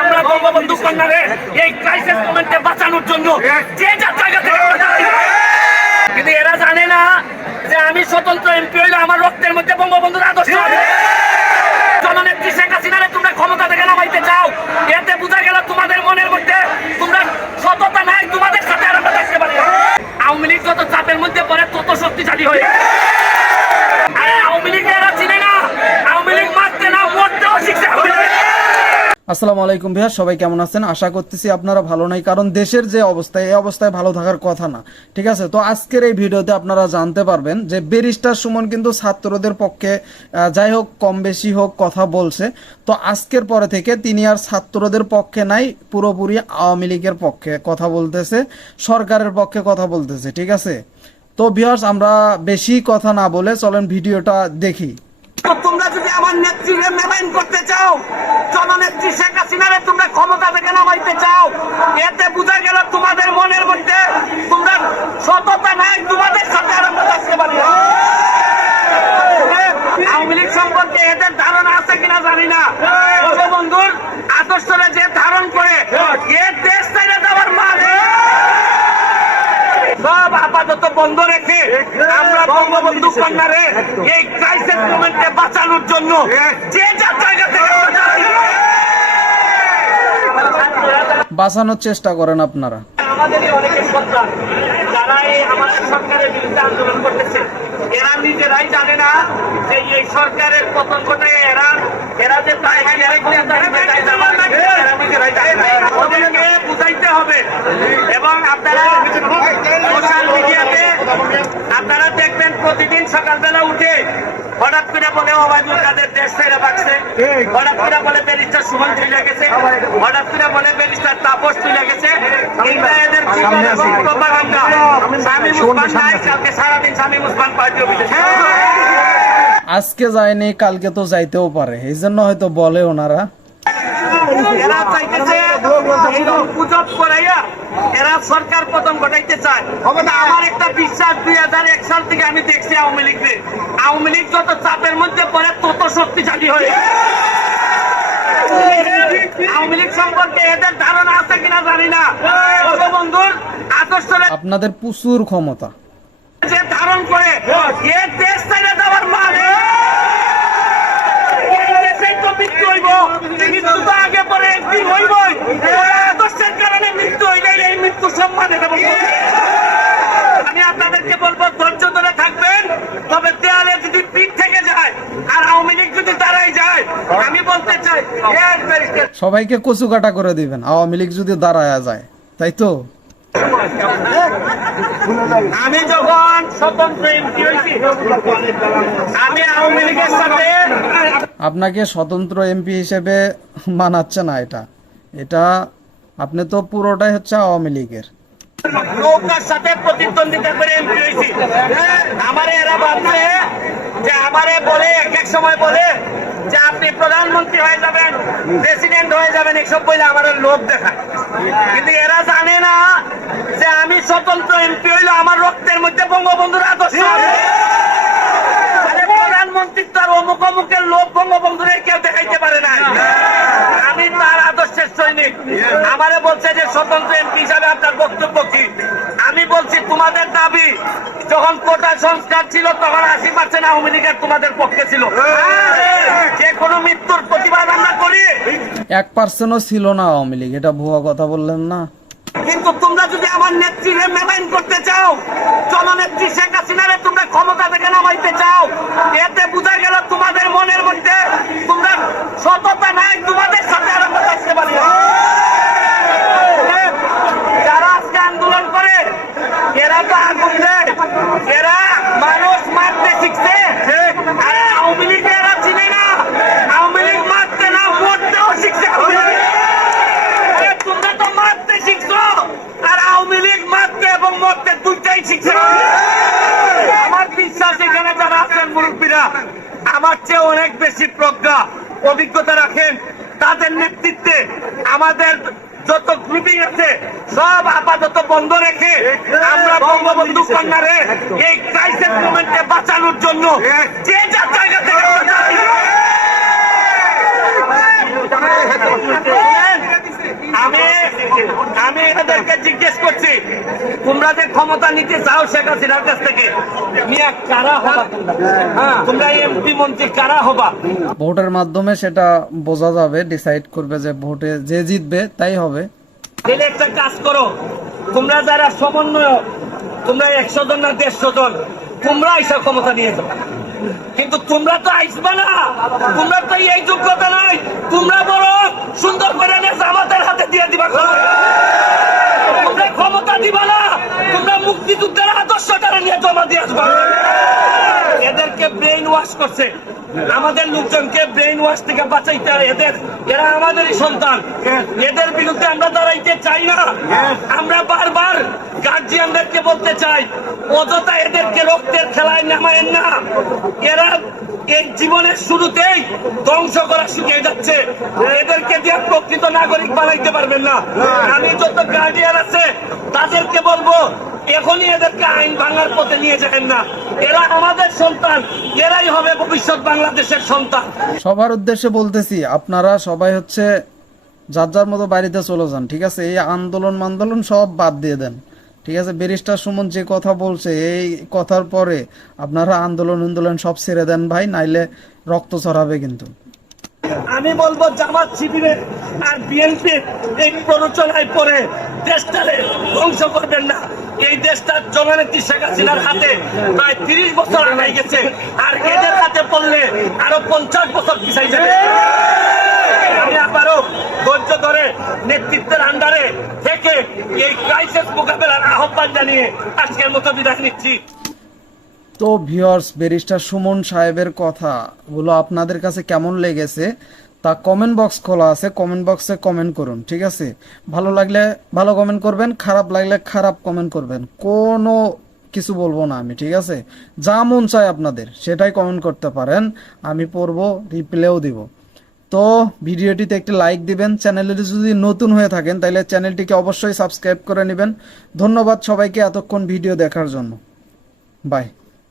আমরা বঙ্গবন্ধু কন্যারে, এই ক্রাইসিস মোমেন্টে বাঁচানোর জন্য যে যার জায়গা থেকে কিন্তু এরা জানে না যে আমি স্বতন্ত্র এমপি হইলে আমার রক্তের মধ্যে বঙ্গবন্ধুর আদর্শ আছে। জননেত্রী শেখ হাসিনারে তোমরা ক্ষমতা থেকে নামাইতে চাও এতে বোঝা গেল তোমাদের মনের মধ্যে তোমরা সততা নাই তোমাদের সাথে আর আমরা থাকতে পারি না। আওয়ামী লীগ যত চাপের মধ্যে পড়ে তত শক্তিশালী হয়ে আরে আওয়ামী লীগ এরা চিনে না আওয়ামী লীগ মারতে না মরতেও শিখছে আওয়ামী লীগ। আসসালামু আলাইকুম ভাইয়া, সবাই কেমন আছেন? আশা করতেছি আপনারা ভালো নাই, কারণ দেশের যে অবস্থা, এই অবস্থায় ভালো থাকার কথা না। ঠিক আছে? তো আজকের এই ভিডিওতে আপনারা জানতে পারবেন যে ব্যারিস্টার সুমন কিন্তু ছাত্রদের পক্ষে যাই হোক, কম বেশি হোক কথা বলছে। তো আজকের পরে থেকে তিনি আর ছাত্রদের পক্ষে নাই, পুরোপুরি আওয়ামী লীগের পক্ষে কথা বলতেছে, সরকারের পক্ষে কথা বলতেছে, ঠিক আছে? তো ভিউয়ার্স আমরা বেশি কথা না বলে চলেন ভিডিওটা দেখি। আমার নেত্রীকে মেলাইন করতে চাও? জননেত্রী শেখ হাসিনারে তোমরা ক্ষমতা থেকে নামাইতে চাও? এতে বোঝা গেল তোমাদের মনের মধ্যে তোমরা সততা নাই, তোমাদের সাথে আর আমরা থাকতে পারি আওয়ামী লীগ সম্পর্কে এদের ধারণা আছে কিনা জানি না। বঙ্গবন্ধুর আদর্শরে যে ধারণ করে, এ দেশ ছেড়ে দেওয়ার মানে। সব আপাতত বন্ধ রেখে আমরা বঙ্গবন্ধু কন্যারে এই ক্রাইসিস মোমেন্টে বাঁচানোর জন্য যে যার জায়গা থেকে বাঁচানোর চেষ্টা করেন আপনারা আমাদেরই অনেকের সন্তান যারা এই আমাদের সরকারের বিরুদ্ধে আন্দোলন করতেছে এরা নিজেরাই জানে না যে এই সরকারের পতন ঘটে এরা এরা যে ওদেরকে বুঝাইতে হবে এবং আপনারা সোশ্যাল দেখবেন প্রতিদিন সকালবেলা উঠে হঠাৎ করে বলে ওবায়দুল কাদের দেশ ছেড়ে বাঁচছে হঠাৎ করে বলে ব্যারিস্টার সুমন চলে গেছে। হঠাৎ করে বলে ব্যারিস্টার তাপস চলে গেছে। এদের জীবন এবং প্রপাগান্ডা স্বামী মুসলমান নাই কালকে সারাদিন স্বামী মুসলমান পার্টি অফিসে আজকে যায়নি কালকে তো যাইতেও পারে। এই জন্য হয়তো বলে ওনারা। এরা চাইতেছে এইরকম গুজব করাইয়া এরা সরকার পতন ঘটাইতে চায়। আমার একটা বিশ্বাস দুই হাজার এক সাল থেকে আমি দেখছি আওয়ামী লীগকে আওয়ামী লীগ যত চাপের মধ্যে পড়ে তত শক্তিশালী হয়ে। আওয়ামী লীগ সম্পর্কে এদের ধারণা আছে কিনা জানি না। আপনাদের প্রচুর ক্ষমতা। যে ধারণ করে এ দেশ ছেড়ে দেওয়ার মানে এই দেশেই তো মৃত্যু তো আগে পরে একদিন আদর্শের কারণে মৃত্যু এই মৃত্যু আমি আপনাদেরকে বলব ধৈর্য ধরে থাকবেন তবে দেয়ালে যদি পিঠ থেকে যায় আর আওয়ামী লীগ যদি দাঁড়াই যায় আমি বলতে চাই সবাইকে কচু কাটা করে দিবেন, আওয়ামী লীগ যদি দাঁড়ায়া যায়, তাই তো? আমি যখন স্বতন্ত্র এমপি হয়েছি, আমি আওয়ামী লীগের সাথে আপনাকে স্বতন্ত্র এমপি হিসেবে মানাচ্ছে না এটা। এটা আপনি তো পুরোটাই হচ্ছে আওয়ামী লীগের। সাথে প্রতিদ্বন্দ্বিতা করে এমপি হয়েছি। এরা ভাবছে যে আমারে বলে, এক এক সময় বলে যে আপনি প্রধানমন্ত্রী হয়ে যাবেন প্রেসিডেন্ট হয়ে যাবেন, এসব বলে আমার দেখায়। কিন্তু এরা জানে না যে আমি স্বতন্ত্র এমপি হইলে, আমার রক্তের মধ্যে বঙ্গবন্ধুর আদর্শ। প্রধানমন্ত্রী তার অমুক অমুকের লোভ বঙ্গবন্ধুরে কেউ দেখাইতে পারে না আমি তার আদর্শের সৈনিক। আমারে বলছে যে স্বতন্ত্র এমপি দাবি যখন কোটা সংস্কার ছিল তখন আশি পার্সেন্ট আওয়ামী লীগের তোমাদের পক্ষে ছিল। যে কোনো মৃত্যুর প্রতিবাদ আমরা করি। এক পার্সেন্টও ছিল না আওয়ামী লীগ এটা ভুয়া কথা বললেন না। কিন্তু তোমরা যদি আমার নেত্রীরে মেলাইন করতে চাও জননেত্রী শেখ হাসিনারে তোমরা ক্ষমতা থেকে নামাইতে চাও এতে বোঝা গেল তোমাদের মনের মধ্যে তোমরা সততা নাই তোমাদের সাথে আর আমরা থাকতে পারি না। যারা আজকে আন্দোলন করে এরা তো আগুন দেয় এরা মানুষ মারতে শিখছে আওয়ামী লীগ এরা চিনে না। আওয়ামী লীগ মারতে না মরতেও শিখছে তোমরা তো মারতে শিখছো। আর আওয়ামী লীগ মারতে এবং মরতে দুইটাই শিখছে। আমার বিশ্বাস এখানে যারা আছেন মুরব্বীরা আমার চেয়ে অনেক বেশি প্রজ্ঞা অভিজ্ঞতা রাখেন। তাদের নেতৃত্বে আমাদের যত গ্রুপিং আছে সব আপাতত বন্ধ রেখে আমরা বঙ্গবন্ধু কন্যারে এই ক্রাইসিস মোমেন্টে বাঁচানোর জন্য যে যার জায়গা থেকে আমরা দাঁড়িয়ে আছি। এদেরকে জিজ্ঞেস করছি তোমরা যে ক্ষমতা নিতে চাও শেখ হাসিনার কাছ থেকে? মিয়া কারা হবা হ্যাঁ, তোমরা এমপি মন্ত্রী কারা হবা? ভোটের মাধ্যমে সেটা বোঝা যাবে ডিসাইড করবে যে ভোটে যে জিতবে তাই হবে। তাহলে একটা কাজ করো তোমরা যারা সমন্বয় তোমরা একশো জন না দেড়শো জন তোমরা এইসব ক্ষমতা নিয়ে যাও। কিন্তু তোমরা তো আইসবা না। তোমরা তো এই যোগ্যতা নাই। তোমরা বড় সুন্দর করে জামাতের হাতে দিয়ে দিবা। তোমরা ক্ষমতা দিবা না। তোমরা মুক্তিযুদ্ধের আদর্শটারে নিয়ে জমা দিয়ে আসবা। এদেরকে ব্রেইন ওয়াশ করছে। আমাদের লোকজনকে ব্রেইন ওয়াশ থেকে বাঁচাইতে হয় এদের, এরা আমাদেরই সন্তান। এদের বিরুদ্ধে আমরা দাঁড়াইতে চাই না। আমরা বারবার গার্জিয়ানদেরকে বলতে চাই, অযথা এদেরকে রক্তের খেলায় নামায়েন না। এরা এই জীবনের শুরুতেই ধ্বংস করা শিখে যাচ্ছে। এদেরকে দিয়ে প্রকৃত নাগরিক বানাইতে পারবেন না। আমি যত গার্ডিয়ান আছে তাদেরকে বলব এখনই এদেরকে আইন ভাঙার পথে নিয়ে যাবেন না। এরা আমাদের সন্তান এরাই হবে ভবিষ্যৎ বাংলাদেশের সন্তান। সবার উদ্দেশ্যে বলতেছি আপনারা সবাই হচ্ছে যার যার মতো বাড়িতে চলে যান ঠিক আছে? এই আন্দোলন মান্দোলন সব বাদ দিয়ে দেন। ঠিক আছে ব্যারিস্টার সুমন যে কথা বলছে, এই কথার পরে আপনারা আন্দোলন আন্দোলন সব ছেড়ে দেন ভাই, নাইলে রক্ত ছড়াবে কিন্তু। আমি বলব, জামাত শিবিরের আর বিএনপি এই প্ররোচনায় পড়ে দেশটারে ধ্বংস করবেন না। এই দেশটার জননেত্রী শেখ হাসিনার হাতে প্রায় তিরিশ বছর আগাই গেছে। আর এদের হাতে পড়লে আরও পঞ্চাশ বছর পিছাই যাবে আমি আবারও ধৈর্য ধরে নেতৃত্বের আন্ডারে থেকে এই ক্রাইসিস মোকাবেলার আহ্বান জানিয়ে আজকের মতো বিদায় নিচ্ছি। তো ভিউয়ার্স ব্যারিস্টার সুমন সাহেবের কথাগুলো আপনাদের কাছে কেমন লেগেছে তা কমেন্ট বক্স খোলা আছে কমেন্ট বক্সে কমেন্ট করুন, ঠিক আছে? ভালো লাগলে ভালো কমেন্ট করবেন, খারাপ লাগলে খারাপ কমেন্ট করবেন, কোনো কিছু বলব না আমি, ঠিক আছে? যা মন চাই আপনাদের, সেটাই কমেন্ট করতে পারেন, আমি পড়ব রিপ্লেও দিব। তো ভিডিওটিতে একটি লাইক দিবেন। চ্যানেলটি যদি নতুন হয়ে থাকেন তাহলে চ্যানেলটিকে অবশ্যই সাবস্ক্রাইব করে নেবেন। ধন্যবাদ সবাইকে এতক্ষণ ভিডিও দেখার জন্য। বাই